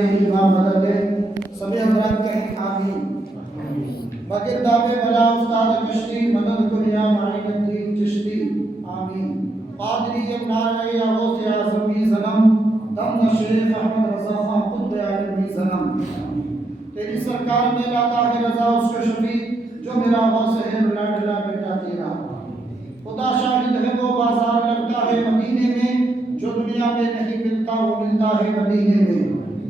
امام بدل دے سبھی حضرات کہیں آمین۔ مگر دعوے بلا استاد کشتی مدد کنیا معین الدین چشتی آمین۔ قادری نارے غوث اعظم ظلم دم شیخ احمد رضا خان خود عالم ظلم۔ تیری سرکار میں لاتا ہے رضا اس کا شفیع جو میرا غوث ہے لاڈلا بیٹا تیرا۔ خدا شاہد ہے وہ بازار لگتا ہے مدینے میں جو دنیا میں نہیں ملتا وہ ملتا ہے مدینے میں۔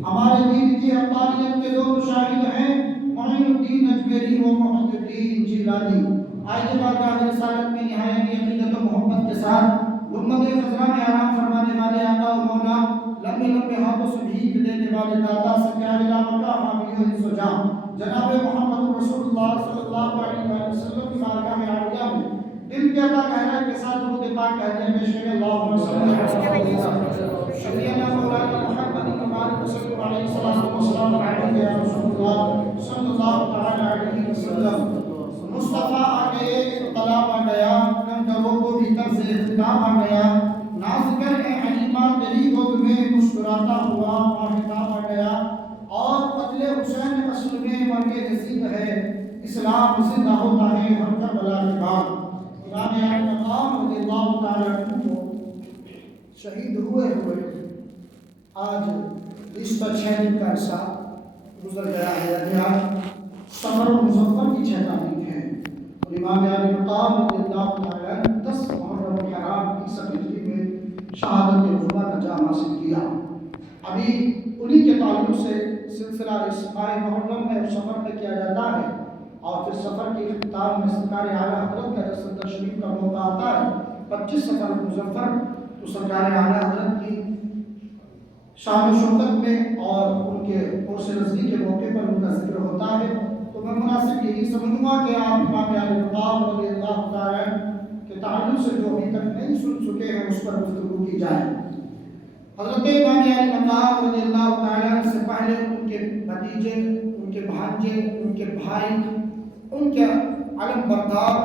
ہمارے دین کی حقانیت کے دو شاہد ہیں معین الدین اجمیری و محی الدین جیلانی۔ آئیے بارگاہ رسالت میں نہایت عقیدت و محبت کے ساتھ گنبد خضرا میں آرام فرمانے والے آقا و مولا لمبے لمبے ہاتھوں سے بھیک دینے والے داتا سکیار مکہ حامیہ سجا جناب محمد رسول اللہ صلی اللہ علیہ وسلم کی بارگاہ میں عالیہ میں دل کے عطا گہرائی کے ساتھ درود پاک کہتے ہیں پیش کریں اللہم صلی اللہ علیہ وسلم شفیعنا مولانا محمد مبارک صلی اللہ علیہ وسلم علیہ یا رسول اللہ صلی اللہ تعالی علیہ وسلم۔ مصطفیٰ آ گئے انقلاب آ گیا کنگروں کو بھی طرز اختتام آ گیا ناز کر حلیمہ تیری گود میں مسکراتا ہوا ماہتاب آ گیا اور قتل حسین اصل میں مرگ نصیب ہے اسلام زندہ ہوتا ہے ہر کربلا کے بعد۔ امام علی مقام رضی اللہ تعالیٰ عنہ شہید ہوئے آج 26 دن کا عرصہ گزر گیا ہے۔ ابھی آج سفر و مظفر کی 6 تاریخ ہے اور امام علی مقام رضی اللہ تعالیٰ عنہ 10 محرم الحرام کی سبھی میں شہادت عظمیٰ کا جام حاصل کیا۔ ابھی انہی کے تعلق سے سلسلہ اس ماہ محرم میں اور سفر میں کیا جاتا ہے اور پھر سفر کے اختتام میں سرکار اعلیٰ حضرت کا جسد تشریف کا موقع آتا ہے 25 سفر مظفر تو سرکار اعلیٰ حضرت کی شان و شوکت میں اور ان کے عرس رضوی کے موقع پر ان کا ذکر ہوتا ہے تو میں مناسب یہی سمجھوں گا کہ آپ امام علی مقام رضی اللہ تعالیٰ کے تعلق سے جو ابھی تک نہیں سن چکے ہیں اس پر گفتگو کی جائے۔ حضرت امام علی مقام رضی اللہ تعالیٰ سے پہلے ان کے بھتیجے ان کے بھانجے ان کے بھائی ان کے علم بردار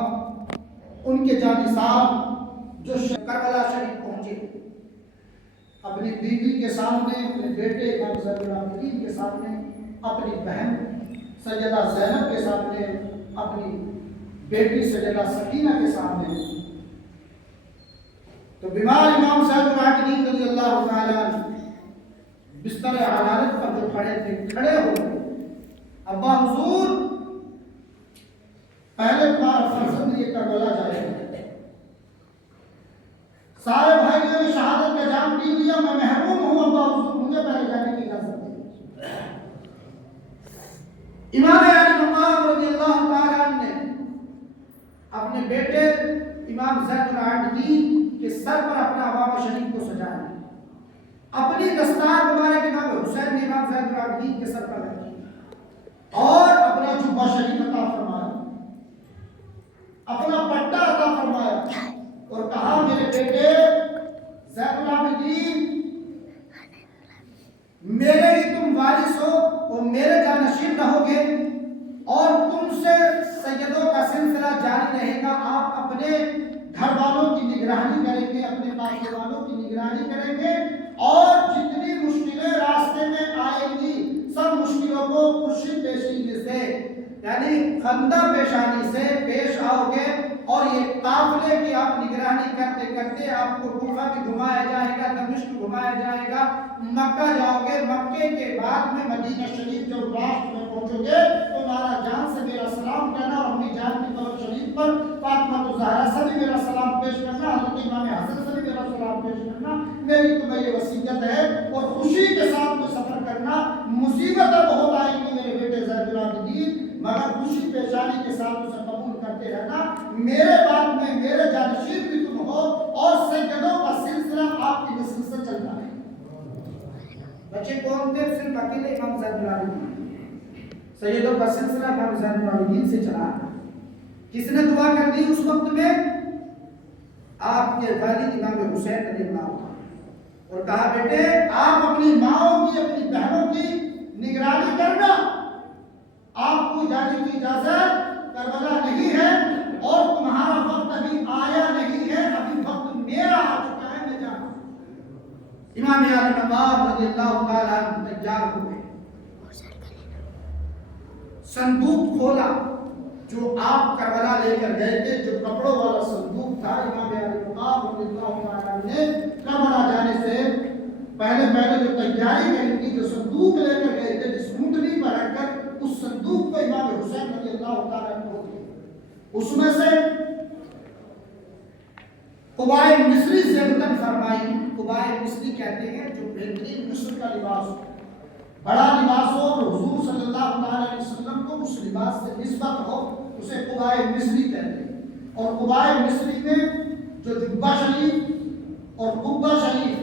ان کے جانصاب جو کربلا شریف پہنچے اپنی بیوی کے سامنے اپنے بیٹے امام زین العابدین کے سامنے اپنی بہن سیدہ زینب کے سامنے اپنی بیٹی سیدہ سکینہ کے سامنے تو بیمار امام زین العابدین رضی اللہ تعالیٰ بستر عدالت پر جو کھڑے تھے کھڑے ہو گئے ابا حضور پہلے تمہارا فرزند یہ کربلا جائے سارے بھائیوں نے شہادت کا جام پی لیا میں محروم ہوں ابا حضور مجھے پہلے جانے کی اجازت دیں۔ امام علی مقام رضی اللہ تعالیٰ نے اپنے بیٹے امام زین العابدین کے سر پر اپنا عوام شریف کو سجایا اپنی دستار مبارک امام حسین نے امام زین العابدین کے سر پر رکھی اور اپنا جبہ شریف عطا فرمایا اپنا پٹا عطا فرمایا اور کہا میرے بیٹے زین العابدین میرے ہی تم وارث ہو اور میرے جانشین رہو گے اور تم سے سیدوں کا سلسلہ جاری رہے گا۔ آپ اپنے گھر والوں کی نگرانی کریں گے اپنے باقی والوں کی نگرانی کریں گے اور جتنی مشکلیں راستے میں آئیں گی سب مشکلوں کو خوشی پیشی سے یعنی خندہ پیشانی سے پیش آؤ گے اور یہ قافلے کی آپ نگرانی کرتے کرتے آپ کو کوفہ بھی گھمایا جائے گا دمشق گھمایا جائے گا مکہ جاؤ گے مکے کے بعد میں مدینہ شریف جب راستے میں پہنچو گے تو نارا جان سے میرا سلام کرنا اور اپنی جان کی قبر شریف پر فاطمہ الزہرا سے بھی میرا سلام پیش کرنا حضرت امام حسن سے بھی میرا سلام پیش کرنا میری تمہیں یہ وصیت ہے اور خوشی کے ساتھ میں سفر کرنا مصیبتیں بہت آئیں گی میرے بیٹے زین العابدین مگر خوشی پیشانی کے ساتھ اسے قبول کرتے رہنا میرے بعد میں میرے جانشین بھی تم ہو اور سیدوں کا سلسلہ آپ کی نسل سے چلتا ہے۔ بچے کون تھے؟ صرف اکیلے امام زین العابدین سیدوں کا سلسلہ امام زین العابدین سے چلا ہے۔ کس نے دعا کر دی اس وقت میں؟ آپ کے والد امام حسین رضی اللہ عنہ اور کہا بیٹے آپ اپنی ماؤں کی اپنی بہنوں کی نگرانی کرنا آپ کو جانے کی اجازت کربلا نہیں ہے اور تمہارا وقت ابھی آیا نہیں ہے ابھی وقت میرا آ چکا ہے میں جانا۔ امام علی مقام رضی اللہ تعالیٰ عنہ تیار ہو گئے صندوق کھولا جو آپ کربلا لے کر گئے تھے، جو کپڑوں والا صندوق تھا، امام علی مقام رضی اللہ تعالیٰ نے کربلا جانے سے پہلے جو تیاری کری تھی، جو صندوق لے کر گئے تھے، جس اونٹنی پر رکھ کر اس صندوق کو امام حسین رضی اللہ تعالیٰ نے اس میں سے قبائے مصری زیبتن فرمائی. قبائے مصری کہتے ہیں جو بہترین مصر کا لباس ہو، بڑا لباس ہو، اور حضور صلی اللہ علیہ وسلم کو اس لباس سے نسبت ہو، اسے قبائے مصری کہتے ہیں. اور قبائے مصری میں جو جبہ شریف اور قبہ شریف،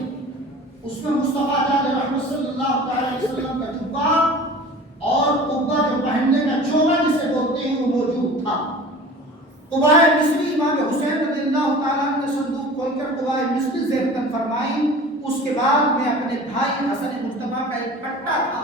اس میں مصطفیٰ جان رحمت صلی اللہ علیہ وسلم کا جبہ اور قبہ جو پہننے کا چوغا جسے بولتے ہیں وہ موجود تھا. قبائے مصری امام حسین رضی اللہ تعالیٰ نے صندوق کھول کر قبائے مصری زیبتن فرمائی. اس کے بعد میں اپنے بھائی حسن مصطفیٰ کا ایک پٹا تھا،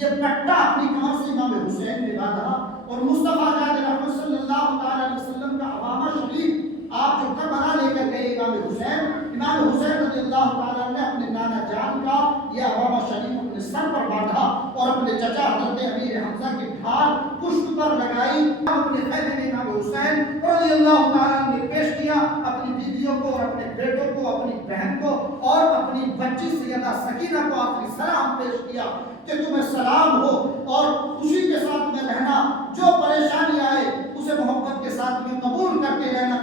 یہ پٹا اپنی کمر سے امام حسین نے باندھا، اور مصطفیٰ جان رحمت صلی اللہ تعالیٰ علیہ وسلم کا عوامہ شریف آپ جو کربلا لے کر گئے امام حسین رضی اللہ تعالیٰ نے اپنے نانا جان کا یہ عوامہ شریف اپنے سر پر باندھا اور اپنے چچا حضرت امیر حمزہ کی ڈھال پشت پر لگائی. اپنے خیمے میں امام حسین رضی اللہ تعالیٰ نے پیش کیا اپنی بیویوں کو اور اپنے بیٹوں کو، اپنی بہن کو اور اپنی بچی سیدہ سکینہ کو آخری سلام پیش کیا کہ تمہیں سلام ہو اور خوشی کے ساتھ میں رہنا، جو پریشانی آئے اسے محبت کے ساتھ میں قبول کرتے رہنا.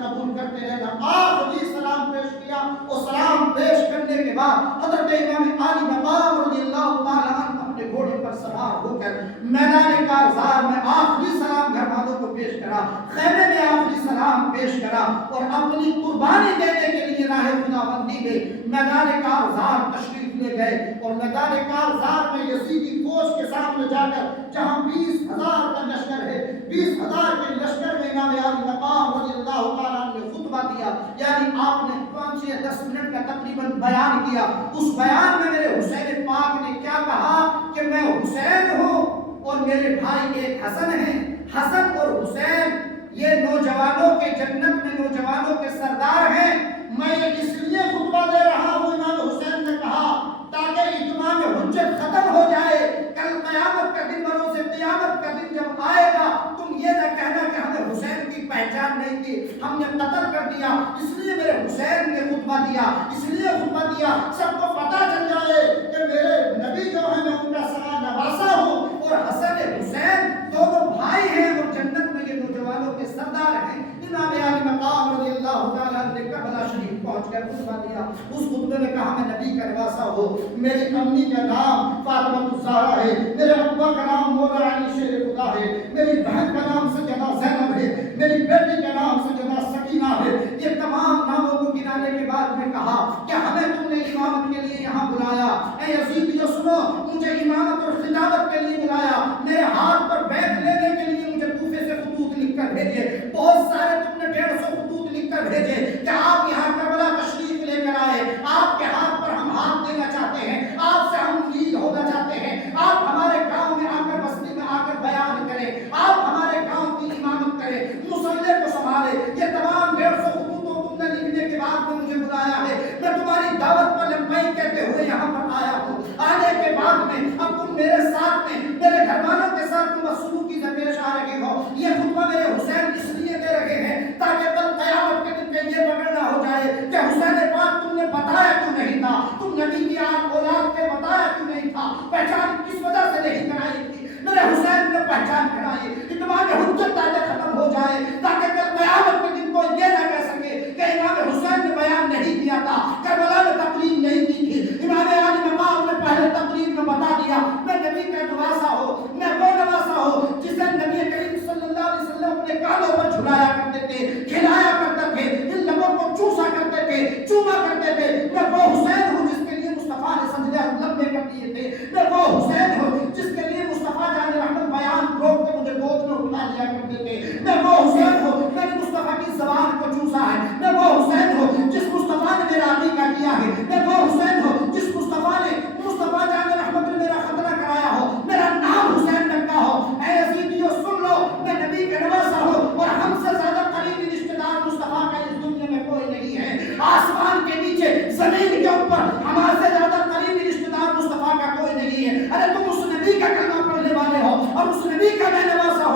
آخری سلام پیش کیا اور سلام پیش کرنے کے بعد حضرت امام علی مقام رضی اللہ تعالیٰ عنہ اپنے گھوڑے پر سوار ہو کر میدان کارزار میں آخری سلام گھر والوں کو پیش کرا، خیمے میں آخری سلام پیش کرا اور اپنی قربانی دینے کے لیے راہ خداوندی میں میدان کارزار تشریف لے گئے. اور میدان کارزار میں یزیدی فوج کے سامنے جا کر جہاں 20,000 کا لشکر ہے، 20,000 کے لشکر میں امام علی مقام رضی اللہ تعالیٰ نے خطبہ دیا، یعنی آپ نے 5 یا 10 منٹ کا تقریباً بیان کیا. اس بیان میں میرے حسین پاک نے کیا کہا کہ میں حسین ہوں اور میرے بھائی ایک حسن ہیں. حسن اور حسین یہ نوجوانوں کے جنت میں نوجوانوں کے سردار ہیں. میں اس لیے خطبہ دے رہا ہوں، امام حسین نے کہا، تاکہ اتمام حجت ختم ہو جائے. کل قیامت کا دن، بروز قیامت کا دن جب آئے گا، تم یہ نہ کہنا کہ ہمیں حسین کی پہچان نہیں تھی، ہم نے قتل کر دیا. اس لیے میرے حسین نے خطبہ دیا، اس لیے خطبہ دیا سب کو پتہ چل جائے کہ میرے نبی جو ہے میں ان کا سگا نواسا ہوں، اور حسن حسین دونوں بھائی ہیں اور جنت میں یہ نوجوانوں کے سردار ہیں. امام علی مقام رضی اللہ تعالیٰ نے کربلا شریف پہنچ کر خطبہ دیا. اس خطبے میں کہا میں نبی کا نواسا ہوں، میری امی کا نام فاطمہ الزہرا ہے، میرے ابا کا نام مولا علی شیر خدا ہے، میری بہن کا نام سیدہ زینب ہے، میری بیٹی کا نام سیدہ سکینہ ہے. یہ تمام ناموں کو گنانے کے بعد میں کہا کہ ہمیں تم نے امامت کے لیے یہاں بلایا. اے یزیدیو سنو، مجھے امامت اور خلافت کے لیے بلایا، میرے ہاتھ پر بیعت لینے کے لیے مجھے کوفے سے خطوط لکھ کر بھیجے. بہت سارے تم نے 150 خطوط لکھ کر بھیجے کہ آپ یہاں کربلا تشریف لے کر آئے، آپ کے ہاتھ پر ہم ہاتھ دینا چاہتے ہیں، آپ سے ہم مرید ہونا چاہتے ہیں، آپ ہمارے گاؤں میں آ کر بستی میں آ کر بیان کریں، آپ ہمارے گاؤں کی امامت کریں، مصلے کو سنبھالیں. یہ تمام 150 خطوط تم نے لکھنے کے بعد میں مجھے بلایا ہے. میں تمہاری دعوت پر لبیک کہتے ہوئے یہاں پر آیا ہوں. آنے کے بعد میں اب تم میرے ساتھ میں، میرے گھر والوں کے ساتھ تم سلوکی سے پیش آ رہے ہو. یہ خطبہ میرے حسین اس لیے دے رہے ہیں تاکہ کل قیامت کے دن میں یہ پکڑنا ہو جائے کہ حسین پاک تم نے بتایا کیوں نہیں تھا، تم نبی کی اولاد کے بتایا کیوں نہیں تھا، پہچان کس وجہ سے نہیں کرائی تھی. میرے حسین نے پہچان کرائی. اتمام حجت تاکہ ختم ہو جائے تاکہ کل قیامت کے دن کو یہ نہ کہہ سکے کہ امام حسین نے بیان نہیں کیا تھا، کربلا میں تقریر نہیں کی تھی. امام علی مقام نے پہلے تقریر میں بتا دیا میں نبی کا نواسا ہوں، میں وہ نواسا ہوں جسے نبی کریم صلی اللہ علیہ وسلم اپنے کانوں پر جھلایا کرتے تھے، کھلایا کرتے تھے، ان لبوں کو چوسا کرتے تھے، چوما کرتے تھے. میں وہ حسین ہوں جس کے لیے مصطفیٰ نے سجدے لمبے کر دیے تھے. میں وہ حسین ہوں جس کے لیے مصطفیٰ جان رحمت بیان روک کے مجھے گود میں اٹھا لیا کرتے تھے. میں وہ حسین ہوں میں نے مصطفیٰ کی زبان کو چوسا ہے. میں وہ حسین ہوں جس مصطفیٰ نے میرا عقیقہ کیا ہے. میں وہ حسین ہوں جس مصطفیٰ نے مصطفیٰ جان رحمت نے میرا خطرہ کرایا ہو، میرا نام حسین رکھا ہو. اے یزیدیو سن لو، میں نبی کا نواسا ہوں اور ہم سے زیادہ قریبی رشتہ دار مصطفیٰ کا اس دنیا میں کوئی نہیں ہے. آسمان کے نیچے، زمین کے اوپر ہمارے سے زیادہ قریبی رشتہ دار مصطفیٰ کا کوئی نہیں ہے. ارے تم اس نبی کا کلمہ پڑھنے والے ہو اور اس نبی کا میں نواسا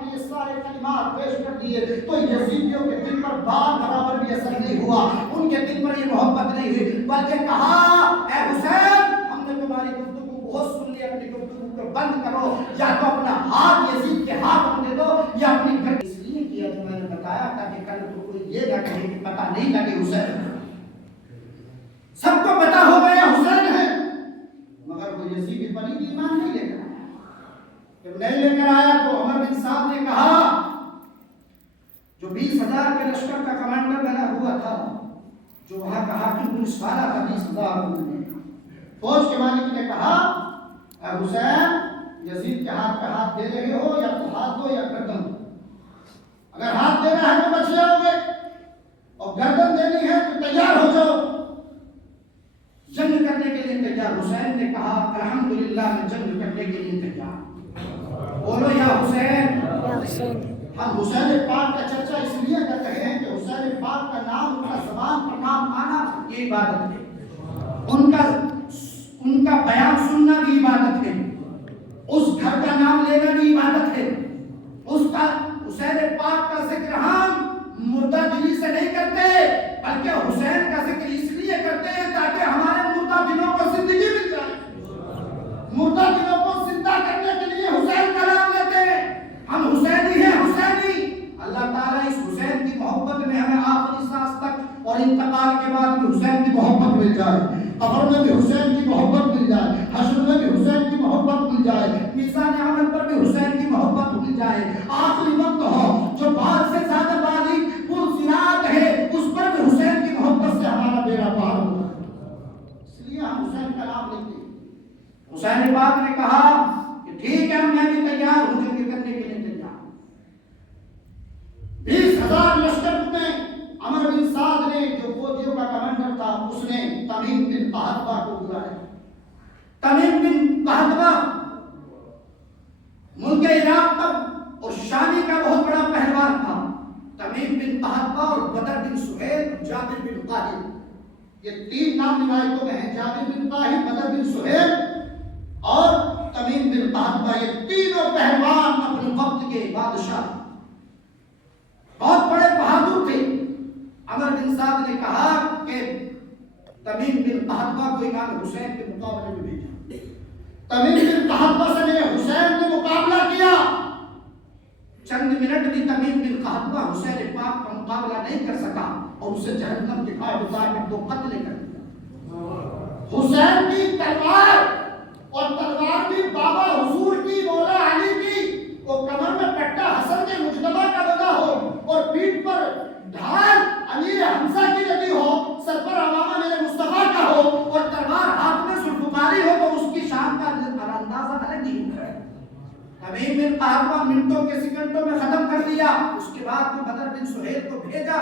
پاک نے یہ سارے کلمات پیش کر دیے تو یزیدیوں کے دل پر بار برابر بھی اثر نہیں ہوا، ان کے دل پر یہ محبت نہیں ہوئی، بلکہ کہا اے حسین ہم نے تمہاری گفتگو بہت سن لی، اپنی گفتگو کو بند کرو، یا تو اپنا ہاتھ یزید کے ہاتھ میں دے دو یا اپنی گھر۔ اس لیے کیا جو میں نے بتایا تاکہ کل کو کوئی یہ نہ کہے کہ پتہ نہیں لگے حسین، سب کو پتا ہو گیا حسین ہے، مگر وہ یزید پر ایمان نہیں لے کر آیا۔ جب نہیں لے کر آیا تو عمر بن سعد نے کہا، جو 20,000 کے لشکر کا کمانڈر بنا ہوا تھا، جو وہاں کا حاکم پولیس والا تھا 20,000 نے، فوج کے مالک نے کہا اے حسین یزید کے ہاتھ پہ ہاتھ دے رہے ہو، یا تو ہاتھ دو یا گردن دو، اگر ہاتھ دینا ہے تو بچ جاؤ گے اور گردن دینی ہے تو تیار ہو جاؤ، جنگ کرنے کے لیے تیار۔ حسین نے کہا الحمدللہ میں جنگ کرنے کے لیے تیار، بولو یا حسین۔ ہم حسین پاک کا چرچا اس لیے کر رہے ہیں کہ حسین پاک کا نام، ان کا زبان پر نام آنا یہ عبادت ہے، ان کا بیان سننا بھی عبادت ہے، اس گھر کا نام لینا بھی عبادت ہے، اس کا حسین پاک کا ذکر ہم مردہ دلی سے نہیں کرتے بلکہ حسین کا ذکر اس لیے کرتے ہیں تاکہ ہمارے مردہ دلوں کو زندگی مل جائے، مردہ دلوں کو زندہ کرنے کے لیے حسین کا نام لیتے ہیں، ہم حسینی ہیں، حسینی۔ اللہ تعالیٰ اس حسین کی محبت میں ہمیں آخری سانس تک اور انتقال کے بعد بھی حسین کی محبت مل جائے، قبر میں بھی حسین کی محبت مل جائے، حشر میں بھی حسین کی محبت مل جائے، میزان عمل پر بھی حسین کی محبت مل جائے، آخری وقت ہو جو بعد سے زیادہ بازی پور سرات ہے اس پر بھی حسین کی محبت سے ہمارا بیڑا پار ہوتا ہے، اس لیے ہم حسین کا نام لیتے ہیں۔ حسین پاک نے کہا کہ ٹھیک ہے میں بھی تیار ہوں جنگ کرنے کے لیے تیار ہوں۔ 20,000 لشکر میں عمر بن سعد نے جو فوجیوں کا کمانڈر تھا اس نے تمیم بن قحطبہ کو بلایا۔ تمیم بن قحطبہ ملک عراق تک اور شامی کا بہت بڑا پہلوان تھا۔ تمیم بن قحطبہ اور بدر بن سہیل، جابر بن طاہر، یہ 3 نام روایتوں میں ہیں، جابر بن طاہر، بدر بن سہیل اور تمیم بن قحطبہ، یہ تینوں پہلوان اپنے وقت کے بادشاہ بہت بڑے بہادر تھے۔ عمر بن سعد نے کہا کہ تمیم بن قحطبہ کو امام حسین کے مقابلے میں بھیجا۔ تمیم بن قحطبہ سے حسین نے مقابلہ کیا، چند منٹ بھی تمیم بن قحطبہ حسین پاک کا مقابلہ نہیں کر سکا اور اسے جہنم کے پائے اتار کر 2 قتل کر دیا۔ حسین کی تلوار، اور تلوار بھی بابا حضور کی، مولا علی کی، وہ کمر میں پٹا حسن کے مجتبی کا بنا ہو اور پیٹھ پر ڈھال امیر حمزہ کی لگی ہو، سر پر امامہ میرے مصطفیٰ کا ہو اور تلوار ہاتھ میں ذوالفقاری ہو تو اس کی شان کا اندازہ الگ ہی ہوتا ہے۔ تمیم بن قحطبہ منٹوں کے سیکنڈوں میں ختم کر دیا۔ اس کے بعد وہ بدر بن سہیل کو بھیجا،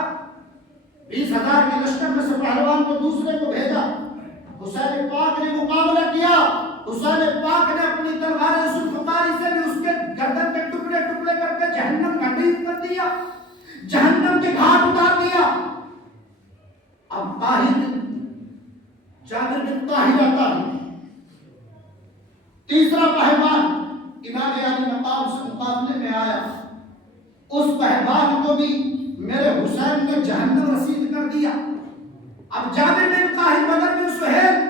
20,000 کے لشکر میں سے پہلوان کو دوسرے کو بھیجا۔ حسین پاک نے مقابلہ کیا، حسین پاک نے اپنی تلوار ذوالفقاری سے بھی اس کے گردن کے ٹکڑے ٹکڑے کر کے جہنم کا ڈیپ کر دیا، جہنم کے گھاٹ اتار دیا۔ اب طاہر جابر بن طاہر آتا ہے، تیسرا پہلوان امام علی مقام سے مقابلے میں آیا، اس پہلوان کو بھی میرے حسین نے جہنم رسید کر دیا۔ اب جابر بن طاہر، بدر بن سہیل،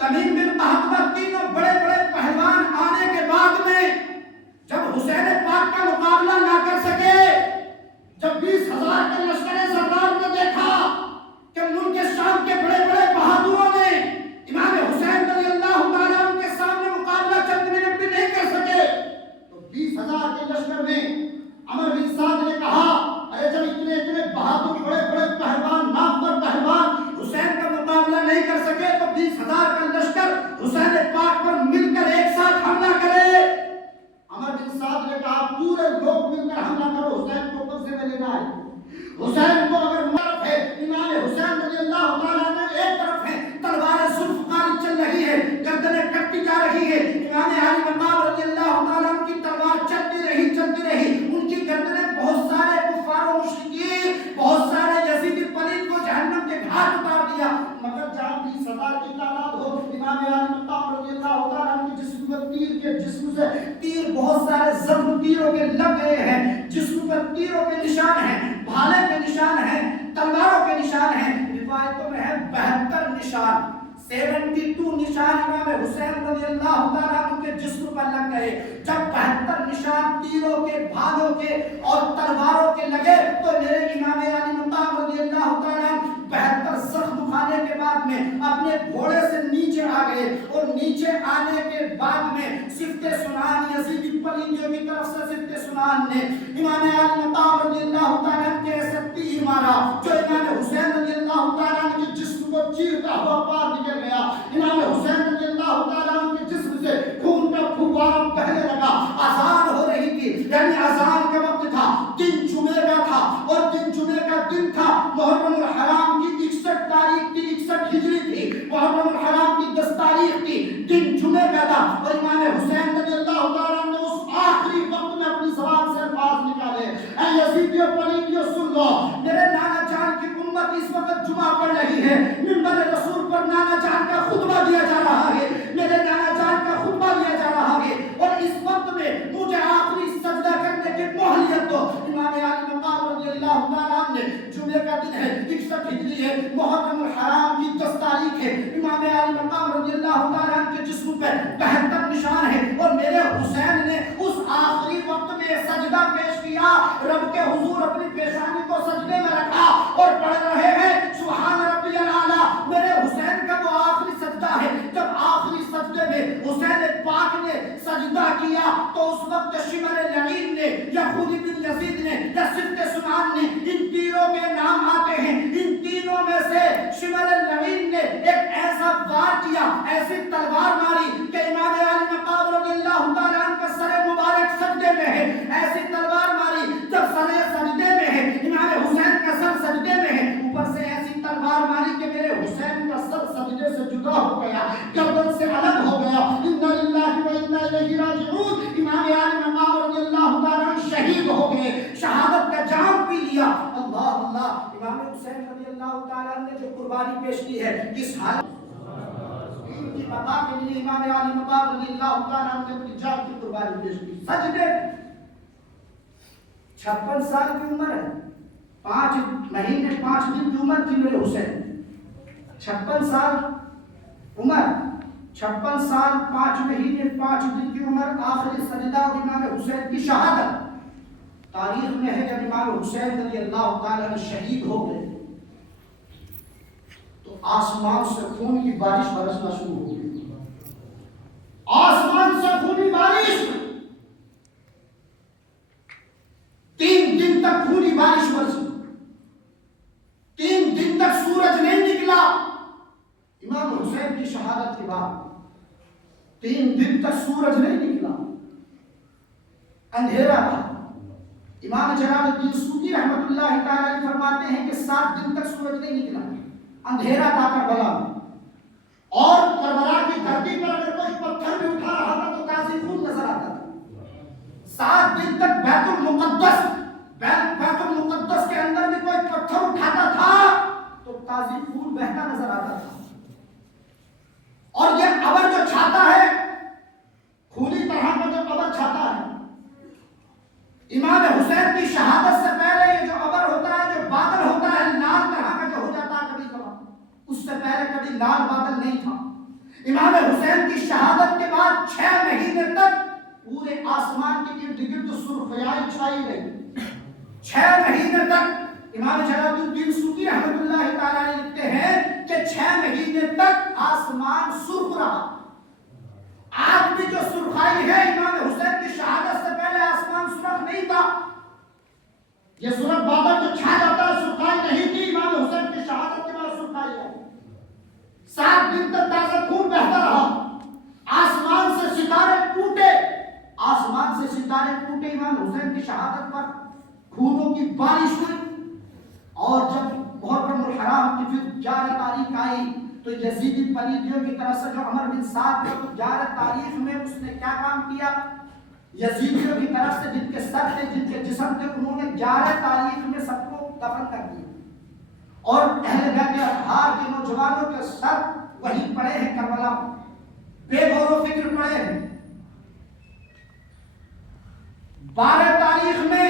تمیم بن قحطبہ، تینوں بڑے بڑے پہلوان آنے کے بعد میں جب حسین پاک کا مقابلہ نہ کر سکے، جب 20,000 کے لشکر سردار نے دیکھا کہ ملک شام کے بڑے بڑے بہادروں نے امام حسین رضی اللہ تعالیٰ عنہ کے سامنے مقابلہ چند منٹ بھی نہیں کر سکے، تو 20,000 کے لشکر میں عمر بن سعد نے کہا ارے جب اتنے بہادر بڑے بڑے پہلوان، نامور پہلوان حسین کا مقابلہ نہیں کر سکے تو 20,000 کا لشکر حسین پاک پر مل یزید کے جسم سے تیر بہت سارے زخم تیروں کے لگ گئے ہیں، جسم پر تیروں کے نشان ہیں، بھالے کے نشان ہیں، تلواروں کے نشان ہیں، روایتوں میں ہے 72 نشان، 72 نشان امام حسین رضی اللہ تعالیٰ عنہ کے جسم پر لگ گئے۔ جب 72 نشان تیروں کے، بھالوں کے اور تلواروں کے لگے تو میرے امام علی مقام رضی اللہ تعالیٰ 72 زخم کھانے کے بعد میں اپنے گھوڑے سے نیچے آ گئے، اور نیچے آنے کے بعد میں صفت سنان یزید پلیدیوں کی طرف سے صفت سنان نے امام علی مقام رضی اللہ تعالیٰ کے ایسے تیر مارا جو امام حسین رضی اللہ تعالیٰ کے جسم کو چیرتا ہوا پار نکل گیا۔ امام حسین رضی اللہ تعالیٰ کے جسم سے خون کا پھوارا بہنے لگا۔ اذان ہو رہی تھی، یعنی اذان کا وقت تھا، دن جمعے کا تھا، اور دن جمعے کا دن تھا، محرم الحرام کی 61 تاریخ تھی، 61 ہجری تھی، محرم الحرام کی 10 تاریخ تھی، دن جمعے کا تھا، اور امام حسین رضی اللہ تعالیٰ نے اس آخری وقت میں اپنی زبان سے الفاظ نکالے، اے یزیدیو پلیدیو سن لو، میرے نانا جان کی امت اس وقت جمعہ پڑھ رہی ہے، منبر رسول پر نانا جان کا خطبہ دیا جا رہا ہے، میرے نانا جان کا خطبہ دیا جا رہا ہے، اور اس وقت میں مجھے آخری سجدہ کرنے کی مہلت دو۔ امام علی مقام رضی اللہ تعالیٰ نے، جمعے کا دن ہے، 61 ہجری ہے، محرم الحرام کی 10 تاریخ ہے، امام علی مقام رضی اللہ تعالیٰ کے جسم پر 72 نشان ہے، اور میرے حسین نے اس آخری وقت میں سجدہ پیش کیا، رب کے حضور اپنی پیشانی کو سجدے میں رکھا اور پڑھ رہے ہیں سبحان ربی الاعلیٰ۔ میرے حسین کا وہ آخری سجدہ ہے، جب آخری سجدے میں حسین پاک نے سجدہ کیا تو اس وقت شمر لعین نے یا خود بن یزید نے یا صفت سنان نے، ان تینوں کے نام آتے ہیں، ان تینوں میں سے شمر لعین نے ایک ایسا وار کیا، ایسی تلوار ماری کہ امام علی مقام رضی اللہ تعالیٰ عنہ کا سر مبارک سجدے میں ہے، ایسی تلوار ماری جب سر سجدے میں ہے، امام حسین کا سر سجدے میں ہے، اوپر سے ایسی تلوار ماری کہ میرے حسین کا سر سجدے سے جدا ہو گیا، گردن سے الگ ہو گیا۔ انا للہ و انا الیہ راجعون۔ امام علی مقام رضی اللہ تعالیٰ شہید ہو گئے، شہادت کا جام پی لیا۔ اللہ اللہ، امام حسین رضی اللہ تعالیٰ نے جو قربانی پیش کی ہے، کس حالت کی بقا کے لیے امام علی مقام رضی اللہ تعالیٰ نے اپنی جان کی قربانی پیش کی، سجدے 56 سال کی عمر ہے، 5 مہینے 5 دن کی عمر تھی میرے حسین، 56 سال عمر، 56 سال 5 مہینے 5 دن کی عمر، آخری سجدہ اور امام حسین کی شہادت۔ تاریخ میں ہے جب امام حسین رضی اللہ تعالیٰ شہید ہو گئے تو آسمان سے خون کی بارش برسنا شروع ہو گئی، آسمان سے خونی بارش، 3 دن تک خونی بارش برسی، 3 دن تک سورج نہیں نکلا۔ امام حسین کی شہادت کے بعد 3 دن تک سورج نہیں نکلا، اندھیرا تھا۔ امام جلال الدین سوطی رحمۃ اللہ تعالیٰ علیہ فرماتے ہیں کہ 7 دن تک سورج نہیں نکلا، اندھیرا تھا کربلا میں، اور کربلا کی دھرتی پر اگر کوئی پتھر بھی اٹھا رہا تھا تو تازی خون نظر آتا تھا۔ 7 دن تک بیت المقدس کے اندر بھی کوئی پتھر اٹھاتا تھا تو تازی خون بہتا نظر آتا تھا، اور یہ ابر جو چھاتا ہے، خونی طرح کا جو ابر چھاتا ہے، امام حسین کی شہادت سے پہلے یہ جو ابر ہوتا ہے، جو بادل ہوتا ہے لال طرح کا جو ہو جاتا ہے کبھی کبھار، اس سے پہلے کبھی لال بادل نہیں تھا۔ امام حسین کی شہادت کے بعد 6 مہینے تک پورے آسمان کے ارد گرد سرخیائی چھائی رہی، 6 مہینے تک۔ امام جلال الدین سوطی رحمۃ اللہ تعالیٰ علیہ لکھتے ہیں کہ 6 مہینے تک آسمان سرخ رہا۔ آج بھی جو سرخائی ہے، امام حسین کی شہادت سے پہلے آسمان سرخ نہیں تھا۔ یہ سرخ بادل جو چھا جاتا ہے سرخائی نہیں تھی، امام حسین کی شہادت کے بعد سرخائی ہے۔ 7 دن تک تازہ خون بہتا رہا، آسمان سے ستارے ٹوٹے، آسمان سے ستارے ٹوٹے امام حسین کی شہادت پر، خونوں کی بارش ہوئی۔ اور جب محرم الحرام کی پھر 11 تاریخ آئی تو یزیدی پلیدیوں کی طرف سے جو عمر بن سعد نے 11 تاریخ میں اس نے کیا کام کیا، یزیدیوں کی طرف سے جن کے سر تھے، جن کے جسم تھے، انہوں نے 11 تاریخ میں سب کو دفن کر دیا، اور اہل بیت اطہار کے نوجوانوں کے سر وہیں پڑے ہیں کربلا، بے غور و فکر پڑے ہیں۔ 12 تاریخ میں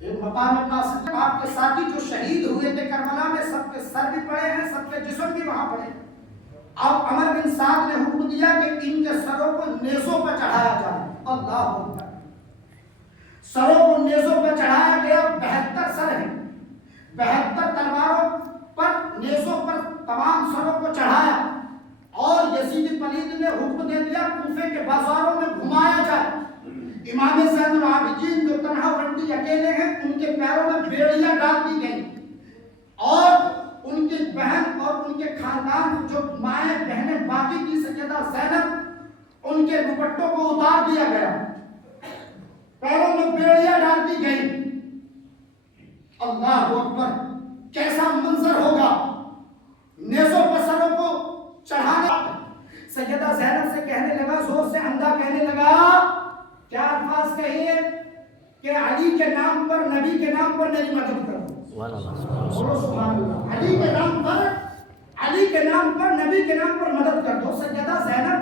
ایک مقام قاصد آپ کے ساتھی جو شہید ہوئے تھے کربلا میں، سب کے سر بھی پڑے ہیں، سب کے جسم بھی وہاں پڑے. اب عمر بن سعد نے حکم دیا کہ ان کے سروں کو نیزوں پر چڑھایا جائے. اللہ اکبر. سروں کو نیزوں پر چڑھایا گیا. 72 سر ہیں، 72 تلواروں پر نیزوں پر تمام سروں کو چڑھایا اور یزید پلید نے حکم دے دیا کوفے کے بازاروں میں گھمایا جائے. امام زین العابدین جو تنہا بنٹی اکیلے ہیں، ان کے پیروں میں بیڑیاں ڈال دی گئی اور ان کی بہن اور ان کے خاندان جو مائیں بہنیں باقی کی سیدہ زینب، ان کے دوپٹوں کو اتار دیا گیا، پیروں میں بیڑیاں ڈال دی گئی. اللہ اکبر. کیسا منظر ہوگا نیزوں پر سروں کو چڑھانا. سیدہ زینب سے کہنے لگا، زور سے اندھا کہنے لگا، کیا الفاظ کہیے کہ علی کے نام پر، نبی کے نام پر میری مدد کرو. سبحان اللہ. علی کے نام پر، علی کے نام پر، نبی کے نام پر مدد کر دو. سیدہ زینب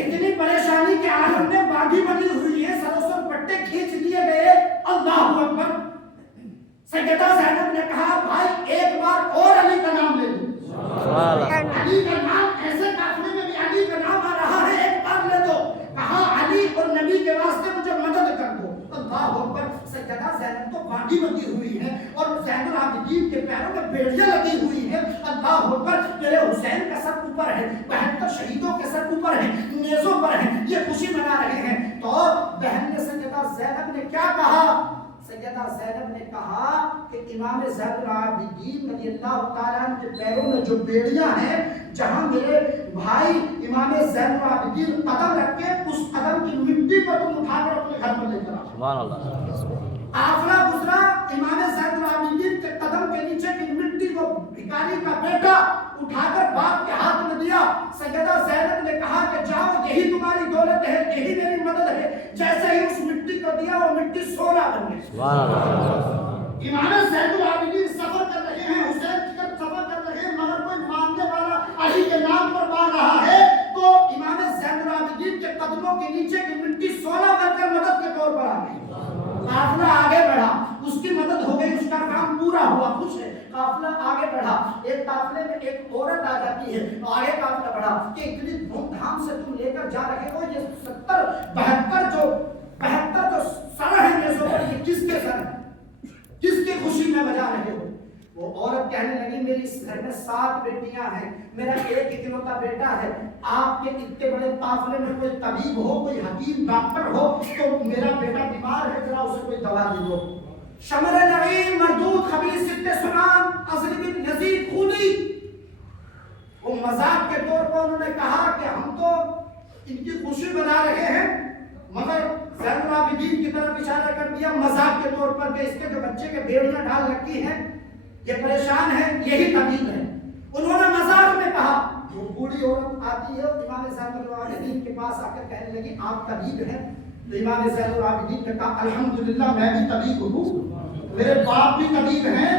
اتنی پریشانی کے عالم میں باغی بنی ہوئی ہے، سروں سے پٹے کھینچ لیے گئے. اللہ اکبر. سیدہ زینب نے کہا، بھائی ایک بار اور علی کا نام لے لو. علی کا نام، ایسے قافلے میں بھی علی کا نام آ رہا ہے، ایک بار لے دو. کہا علی اور نبی کے واسطے مجھے مدد کر دو. اللہ اکبر. سیدہ زینب تو باغی بنی ہوئی ہے اور زین العابدین کے پیروں میں بیڑیاں لگی ہوئی ہیں. اللہ اکبر. میرے حسین کا سر اوپر ہے، 72 شہیدوں کے سر اوپر ہیں، نیزوں پر ہیں، یہ خوشی منا رہے ہیں. تو بہن نے سیدہ زینب نے کیا کہا؟ سیدہ زینب نے کہا کہ امام زین العابدین رضی اللہ تعالیٰ عنہ کے پیروں میں جو بیڑیاں ہیں، جہاں میرے بھائی امام زین العابدین قدم رکھ کے اس قدم کی مٹی کو تم اٹھا کر اپنے گھر پر لے کر آؤ. سبحان اللہ. قافلہ گزرا، امام زین العابدین کے قدم کے نیچے کی مٹی کو بھکاری کا بیٹا اٹھا کر باپ کے ہاتھ میں دیا. سیدہ زینب نے کہا کہ جاؤ، یہی تمہاری دولت ہے، یہی میری مدد ہے. جیسے ہی اس مٹی کو دیا، وہ مٹی سونا بن گئی. امام زین العابدین سفر کر رہے ہیں، حسین کی طرف سفر کر رہے ہیں، مگر کوئی ماننے والا علی کے نام پر مان رہا ہے. تو امام زین العابدین کے قدموں کے نیچے کی مٹی سونا بن کر مدد کے طور پر آ گئی. قافلہ آگے بڑھا، اس کی مدد ہو گئی، اس کا کام پورا ہوا، خوش ہے. قافلہ آگے بڑھا، ایک قافلے میں ایک عورت آ جاتی ہے، آگے قافلہ بڑھا کہ اتنی دھوم دھام سے تم لے کر جا رہے ہو، یہ 72 جو سر ہیں نیزوں پر، یہ کس کے سر ہیں؟ کس کی خوشی میں بجا رہے ہو؟ وہ عورت کہنے لگی، میری اس گھر میں 7 بیٹیاں ہیں، میرا ایک اکلوتا بیٹا ہے. آپ کے اتنے بڑے قافلے میں کوئی طبیب ہو، کوئی حکیم ڈاکٹر ہو تو میرا بیٹا بیمار ہے، ذرا اسے کوئی دوا دے دو. شمر نعیم مردود خبیث ست سنان عزری بن یزید خونی، وہ مذاق کے طور پر انہوں نے کہا کہ ہم تو ان کی خوشی بنا رہے ہیں، مگر زین العابدین کی طرف اشارہ کر دیا مذاق کے طور پر کہ اس کے جو بچے کے بیڑیاں ڈال رکھی ہیں، یہ پریشان ہے، یہی طبیب ہے. انہوں نے مذاق میں کہا. وہ بوڑھی عورت آتی ہے امام زین العابدین کے پاس آ کر کہنے لگی، آپ طبیب ہیں؟ تو امام زین العابدین نے کہا، الحمدللہ میں بھی طبیب ہوں، میرے باپ بھی طبیب ہیں،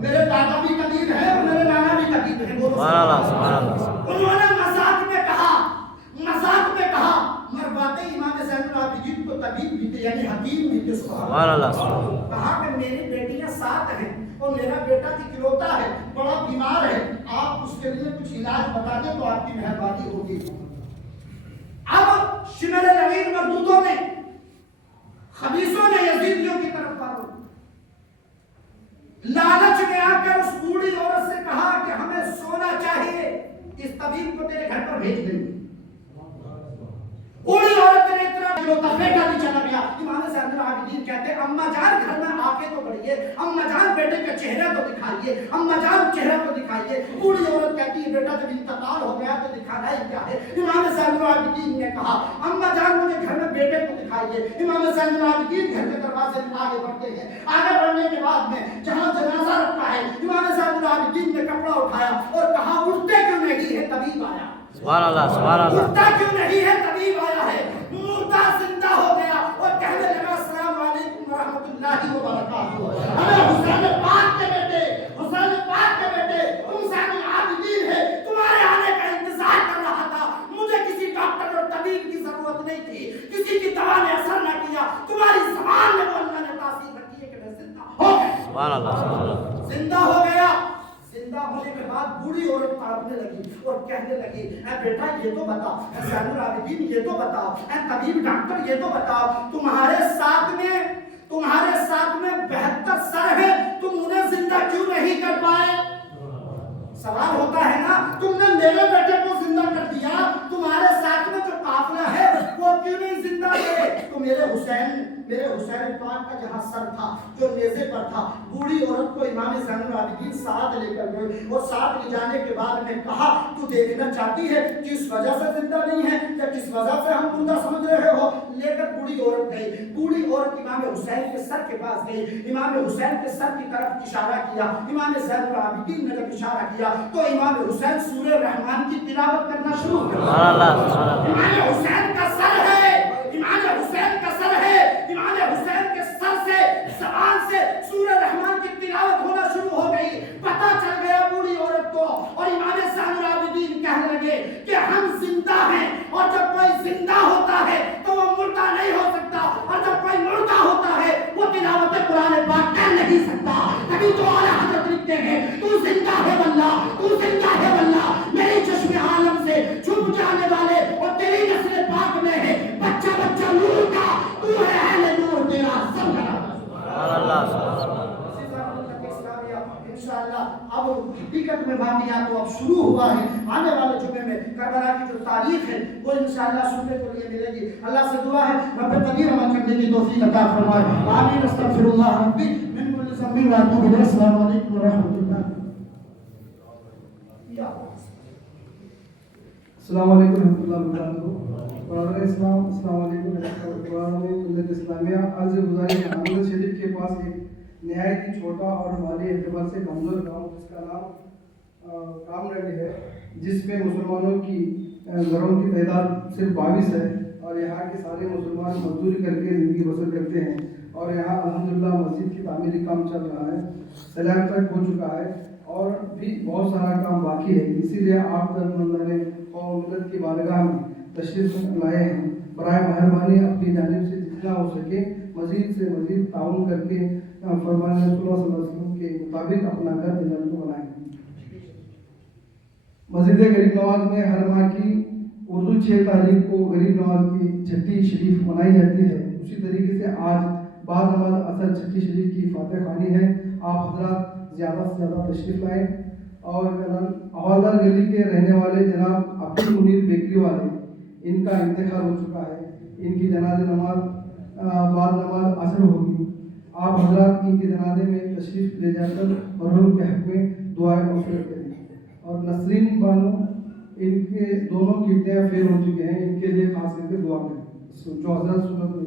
میرے دادا بھی طبیب ہیں اور میرے نانا بھی طبیب ہیں. انہوں نے مذاق میں کہا، مگر واقعی امام زین العابدین تو طبیب بھی تھے، یعنی حکیم بھی تھے. کہا کہ میری بیٹیاں 7 ہیں اور میرا بیٹا اکلوتا ہے، بڑا بیمار ہے، آپ اس کے لیے کچھ علاج بتا دیں تو آپ کی مہربانی ہوگی. اب شمر نعیم مردودوں نے، خبیثوں نے یزیدیوں کی طرف بڑھا، لالچ میں آ کر اس بوڑھی عورت سے کہا کہ ہمیں سونا چاہیے، اس طبیب کو تیرے گھر پر بھیج دیں گے. بوڑھی عورت نے اتنا اکلوتا بیٹا بھی چلا گیا. امام زین العابدین کہتے ہیں، اماں جان گھر میں آ کے تو بڑھیے، اماں جان بیٹے کا چہرہ تو دکھائیے، اماں جان چہرہ تو دکھائیے. بوڑھی عورت کہتی ہے، بیٹا جب انتقال ہو گیا تو دکھانا ہی کیا ہے. امام زین العابدین نے کہا، اماں جان مجھے گھر میں بیٹے کو دکھائیے. امام زین العابدین گھر کے دروازے میں آگے بڑھتے ہیں. آگے بڑھنے کے بعد میں جہاں جنازہ رکھا ہے، امام زین العابدین نے کپڑا اٹھایا اور کہا، اٹھتے کیوں نہیں ہے، طبیب آیا. سبحان اللہ، سبحان اللہ. اٹھتا کیوں نہیں ہے، طبیب آیا ہے. مردہ زندہ ہو گیا اور کہنے لگا، السلام علیکم ورحمۃ اللہ وبرکاتہ. ہمیں حسین پاک کے بیٹے، حسین پاک کے بیٹے، تم زین العابدین ہے، تمہارے آنے کا انتظار کر رہا تھا. مجھے کسی ڈاکٹر اور طبیب کی ضرورت نہیں تھی، کسی کی دوا نے اثر نہ ہونے کے بعد بوڑھی عورت تڑپنے لگی اور کہنے لگی اے بیٹا یہ تو بتا، اے زین العابدین یہ تو بتا، اے طبیب ڈاکٹر یہ تو بتا، تمہارے ساتھ میں 72 سر ہے، تم انہیں زندہ کیوں نہیں کر پائے؟ سوال ہوتا ہے نا، تم نے میرے بیٹے کو زندہ کر دیا، تمہارے ساتھ میں جو قافلہ ہے وہ کیوں نہیں زندہ کرے؟ تو میرے حسین پاک کا جہاں سر تھا، جو نیزے پر تھا، بوڑھی عورت کو امام زین العابدین ساتھ لے کر گئے، اور ساتھ لے جانے کے بعد میں کہا تو دیکھنا چاہتی ہے کس وجہ سے زندہ نہیں ہے یا کس وجہ سے ہم مردہ سمجھ رہے ہو؟ لے کر بوڑھی عورت گئی، بوڑھی عورت امام حسین کے سر کے پاس گئی، امام حسین کے سر کی طرف اشارہ کیا، امام زین العابدین نے جب اشارہ کیا تو امام حسین سورہ رحمان کی تلاوت کرنا شروع کر دیا۔ امام حسین کا سر ہے، امام حسین کا سر ہے، امام حسین کے سر سے زبان سے سورہ رحمان کی تلاوت ہونا شروع ہو گئی۔ پتہ چل گیا بوڑھی عورت کو، اور امام زین العابدین کہنے لگے کہ ہم زندہ ہیں، اور جب کوئی زندہ ہوتا ہے تو وہ مردہ نہیں ہو سکتا، اور جب کوئی مردہ ہوتا ہے وہ تلاوت قرآن پاک کر نہیں سکتا۔ تبھی تو اعلیٰ حضرت لکھتے ہیں تو زندہ ہے واللہ، تو زندہ ہے واللہ، میری چشم عالم سے چھپ جانے والے اور تیری نسل پاک میں ہے بچہ بچہ نور کا، تو ہے اہل نور، تیرا سب انشاءاللہ۔ اب حقیقت میں واقعات تو اب شروع ہوا ہے، آنے والے جمعے میں کربلا کی جو تاریخ ہے وہ انشاءاللہ سننے کو لیے ملے گی۔ اللہ سے دعا ہے رب قدیر عمل کرنے کی توفیق عطا فرمائے، آمین۔ استغفر اللہ ربی من کل ذنب واتوب الیہ۔ السلام علیکم ورحمۃ اللہ۔ السلام علیکم ورحمۃ اللہ وبرکاتہ۔ برادر اسلام، السلام علیکم ورحمۃ اللہ۔ ملت اسلامیہ عرض گزاری ہے، حامد شریف کے پاس ایک نہایت ہی چھوٹا اور مالی اعتبار سے کمزور گاؤں جس کا نام کامریڈ ہے، جس میں مسلمانوں کی گھروں کی تعداد صرف 22 ہے، اور یہاں کے سارے مسلمان مزدوری کر کے زندگی بسر کرتے ہیں، اور یہاں الحمدللہ مسجد کی تعمیری کام چل رہا ہے، سلام تک ہو چکا ہے، اور بھی بہت سارا کام باقی ہے۔ اسی لیے آپ نے قوم ملت کی بارگاہ میں تشریف لائے ہیں، برائے مہربانی اپنی جانب سے جتنا ہو سکے مزید سے مزید تعاون کر کے فرمان رسول اللہ صلی اللہ علیہ وسلم کے مطابق اپنا گھر جنت کو بنائیں۔ مسجد غریب نواز میں ہر ماہ کی اردو 6 تاریخ کو غریب نواز کی چھٹی شریف منائی جاتی ہے۔ اسی طریقے سے آج بعد نماز اثر چھٹی شریف کی فاتح خوانی ہے۔ آپ حضرات زیادہ سے زیادہ تشریف لائیں، اور حوالدار گلی کے رہنے والے جناب عبد المنیر بیکری والے، ان کا انتقال ہو چکا ہے، ان کی جنازہ نماز بعد نماز عصر ہوگی۔ آپ حضرات ان کے جنازے میں تشریف لے جا کر مرحوم کے حق میں دعائیں مغفرت کریں، اور نسرین بانو ان کے دونوں کڈنیاں فیل ہو چکے ہیں، ان کے لیے خاص کر کے دعا کریں جو حضرات سنت میں